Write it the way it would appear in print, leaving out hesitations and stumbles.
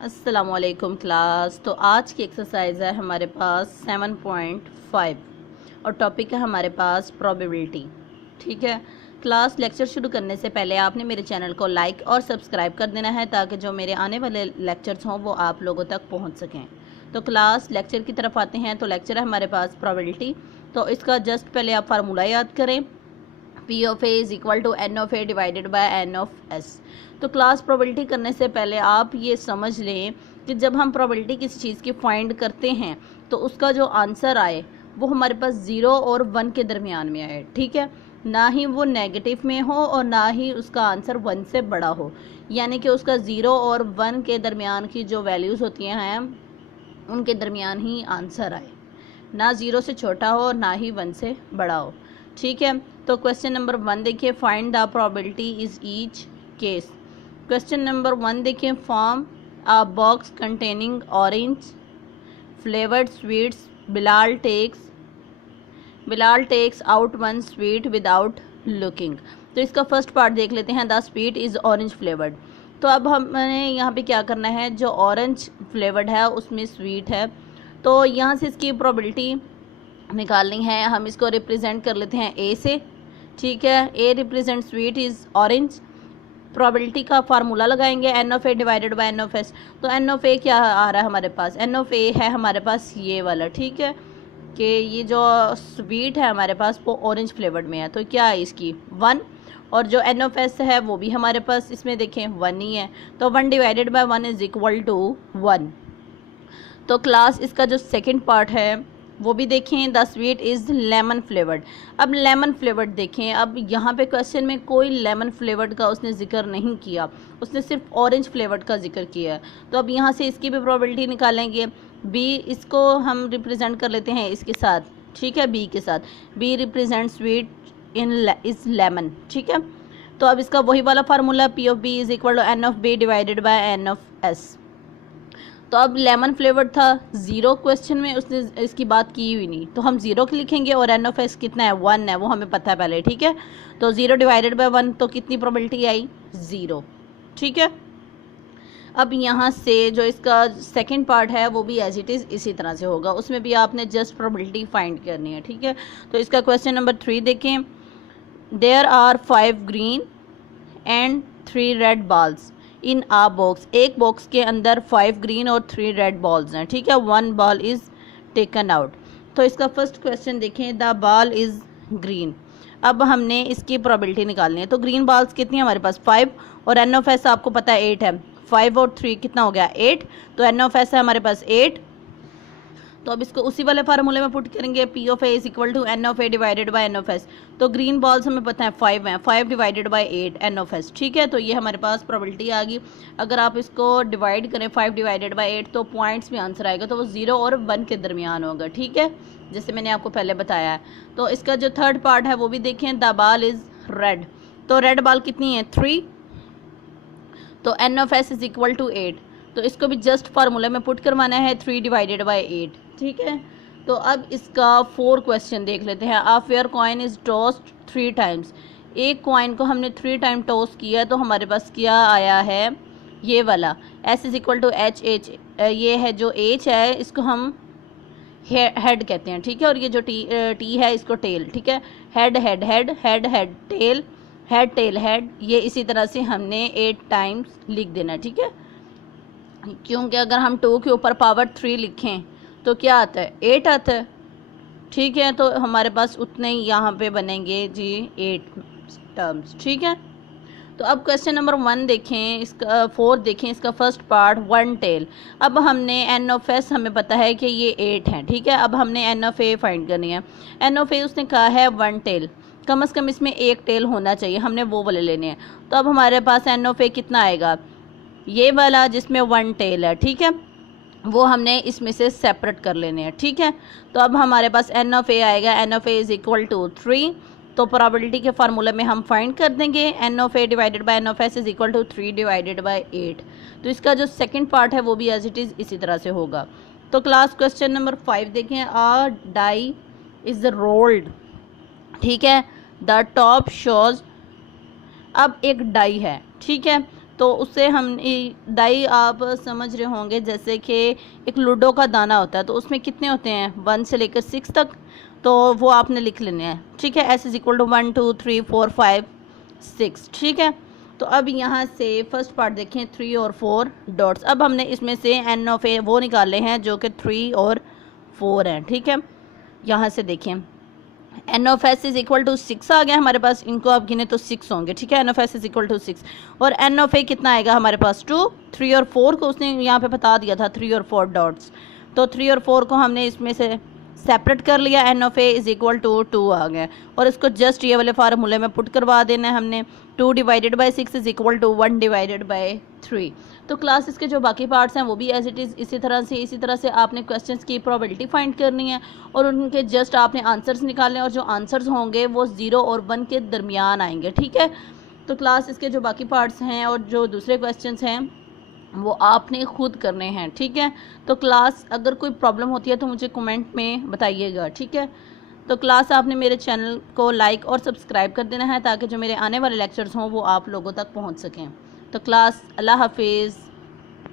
अस्सलामुअलैकुम क्लास। तो आज की एक्सरसाइज है हमारे पास 7.5 और टॉपिक है हमारे पास प्रोबेबिलिटी। ठीक है क्लास, लेक्चर शुरू करने से पहले आपने मेरे चैनल को लाइक और सब्सक्राइब कर देना है ताकि जो मेरे आने वाले लेक्चर्स हों वो आप लोगों तक पहुंच सकें। तो क्लास लेक्चर की तरफ आते हैं। तो लेक्चर है हमारे पास प्रोबेबिलिटी। तो इसका जस्ट पहले आप फार्मूला याद करें, P of A is equal to N of A divided by N of S. तो क्लास प्रोबेबिलिटी करने से पहले आप ये समझ लें कि जब हम प्रोबेबिलिटी किसी चीज़ की फाइंड करते हैं तो उसका जो आंसर आए वो हमारे पास 0 और 1 के दरमियान में आए। ठीक है, ना ही वो नेगेटिव में हो और ना ही उसका आंसर 1 से बड़ा हो, यानी कि उसका 0 और 1 के दरमियान की जो वैल्यूज़ होती हैं उनके दरमियान ही आंसर आए, ना 0 से छोटा हो ना ही 1 से बड़ा हो। ठीक है, तो क्वेश्चन नंबर 1 देखिए, find the probability is each case. Question number 1 देखिए, form a box containing orange flavoured sweets. Bilal takes out one sweet without looking. तो इसका फर्स्ट पार्ट देख लेते हैं, the sweet is orange flavoured. तो अब हमें यहाँ पे क्या करना है, जो ऑरेंज फ्लेवर्ड है उसमें स्वीट है, तो यहाँ से इसकी प्रोबेबिलिटी निकालनी है। हम इसको रिप्रेजेंट कर लेते हैं ए से। ठीक है, A represent sweet is orange. Probability का फार्मूला लगाएंगे, N of A divided by N of S. तो एन ऑफ ए क्या आ रहा है हमारे पास, एन ऑफ ए है हमारे पास ये वाला। ठीक है, कि ये जो स्वीट है हमारे पास वो ऑरेंज फ्लेवर्ड में है, तो क्या है इसकी 1, और जो एन ऑफ एस है वो भी हमारे पास इसमें देखें 1 ही है, तो 1 divided by 1 is equal to 1। तो क्लास इसका जो सेकंड पार्ट है वो भी देखें, the sweet is lemon flavoured. अब लेमन फ्लेवर्ड देखें, अब यहाँ पे क्वेश्चन में कोई लेमन फ्लेवर्ड का उसने जिक्र नहीं किया, उसने सिर्फ ऑरेंज फ्लेवर्ड का जिक्र किया है। तो अब यहाँ से इसकी भी प्रोबेबिलिटी निकालेंगे। बी, इसको हम रिप्रेजेंट कर लेते हैं इसके साथ। ठीक है, बी के साथ, B represent sweet is lemon. ठीक है, तो अब इसका वही वाला formula, P of B is equal to N of B divided by N of S. तो अब लेमन फ्लेवर्ड था, 0 क्वेश्चन में उसने इसकी बात की हुई नहीं, तो हम 0 के लिखेंगे, और एन ऑफ एस कितना है 1 है, वो हमें पता है पहले। ठीक है, तो 0 डिवाइडेड बाय 1, तो कितनी प्रोबेबिलिटी आई 0। ठीक है, अब यहाँ से जो इसका सेकंड पार्ट है वो भी एज इट इज़ इसी तरह से होगा, उसमें भी आपने जस्ट प्रोबेबिलिटी फाइंड करनी है। ठीक है, तो इसका क्वेश्चन नंबर 3 देखें, there are 5 green and 3 red balls in a box. एक बॉक्स के अंदर 5 ग्रीन और 3 रेड बॉल्स हैं। ठीक है, 1 बॉल इज टेकन आउट। तो इसका फर्स्ट क्वेश्चन देखें, द बॉल इज ग्रीन। अब हमने इसकी प्रोबेबिलिटी निकालनी है। तो ग्रीन बॉल्स कितनी है हमारे पास 5, और एन ऑफ एस आपको पता है 8 है। 5 और 3 कितना हो गया 8, तो एन ऑफ एस है हमारे पास 8। तो अब इसको उसी वाले फार्मूले में पुट करेंगे, P of A is equal to N of A divided by N of S. तो ग्रीन बॉल्स हमें पता है 5 हैं, 5 divided by 8 N of S. ठीक है, तो ये हमारे पास प्रोबेबिलिटी आ गई। अगर आप इसको डिवाइड करें 5 डिवाइडेड बाय 8 तो पॉइंट्स में आंसर आएगा, तो वो 0 और 1 के दरमियान होगा। ठीक है, जैसे मैंने आपको पहले बताया है। तो इसका जो थर्ड पार्ट है वो भी देखें, द बॉल इज रेड। तो रेड बॉल कितनी है 3, तो N of S is equal to 8। तो इसको भी जस्ट फार्मूले में पुट करवाना है, 3 डिवाइडेड बाय 8। ठीक है, तो अब इसका 4 क्वेश्चन देख लेते हैं। A fair coin is tossed 3 times. एक कॉइन को हमने 3 टाइम टॉस किया, तो हमारे पास क्या आया है ये वाला, S is equal to H H. ये है जो एच है इसको हम हेड कहते हैं। ठीक है, और ये जो टी है इसको टेल। ठीक है, head head head head head tail, head tail head, ये इसी तरह से हमने 8 टाइम्स लिख देना। ठीक है, क्योंकि अगर हम 2 के ऊपर पावर 3 लिखें तो क्या आता है 8 आता है। ठीक है, तो हमारे पास उतने ही यहाँ पे बनेंगे जी 8 टर्म्स। ठीक है, तो अब क्वेश्चन नंबर 1 देखें, इसका 4 देखें, इसका फर्स्ट पार्ट 1 टेल। अब हमने एन ऑफ एस हमें पता है कि ये 8 है। ठीक है, अब हमने एन ऑफ ए फाइंड करनी है। एन ऑफ ए उसने कहा है 1 टेल, कम से कम इसमें एक टेल होना चाहिए, हमने वो वाले लेने हैं। तो अब हमारे पास एन ऑफ ए कितना आएगा, ये वाला जिसमें 1 टेल है। ठीक है, वो हमने इसमें से सेपरेट कर लेने हैं। ठीक है, तो अब हमारे पास एन ऑफ ए आएगा, N of A is equal to 3। तो प्रोबेबिलिटी के फार्मूले में हम फाइंड कर देंगे, N of A divided by N of S is equal to 3 divided by 8। तो इसका जो सेकंड पार्ट है वो भी एज इट इज़ इसी तरह से होगा। तो क्लास क्वेश्चन नंबर 5 देखें, आ डाई इज रोल्ड। ठीक है, द टॉप शोज। अब एक डाई है। ठीक है, तो उससे हम डाई आप समझ रहे होंगे जैसे कि एक लूडो का दाना होता है, तो उसमें कितने होते हैं 1 से लेकर 6 तक, तो वो आपने लिख लेने हैं, ठीक है। S = 1 2 3 4 5 6, ठीक है। तो अब यहाँ से फर्स्ट पार्ट देखें 3 और 4 डॉट्स। अब हमने इसमें से N वो निकाले हैं जो कि 3 और 4 हैं, ठीक है। यहाँ से देखें N(S) = 6 आ गया हमारे पास, इनको आप गिने तो 6 होंगे, ठीक है। N(S) = 6 और N(A) कितना आएगा हमारे पास 2। 3 और 4 को उसने यहाँ पे बता दिया था, 3 और 4 डॉट्स, तो 3 और 4 को हमने इसमें से सेपरेट कर लिया, N(A) = 2 आ गया। और इसको जस्ट ये वाले फार्मूले में पुट करवा देना है हमने, 2 / 6 = 1 / 3। तो क्लास इसके जो बाकी पार्ट्स हैं वो भी एज इट इज़ इसी तरह से आपने क्वेश्चंस की प्रोबेबिलिटी फाइंड करनी है और उनके जस्ट आपने आंसर्स निकालने, और जो आंसर्स होंगे वो 0 और 1 के दरमियान आएंगे, ठीक है। तो क्लास इसके जो बाकी पार्ट्स हैं और जो दूसरे क्वेश्चंस हैं वो आपने खुद करने हैं, ठीक है। तो क्लास अगर कोई प्रॉब्लम होती है तो मुझे कमेंट में बताइएगा, ठीक है। तो क्लास आपने मेरे चैनल को लाइक और सब्सक्राइब कर देना है ताकि जो मेरे आने वाले लेक्चर्स हों वो आप लोगों तक पहुंच सकें। तो क्लास अल्लाह हाफिज़।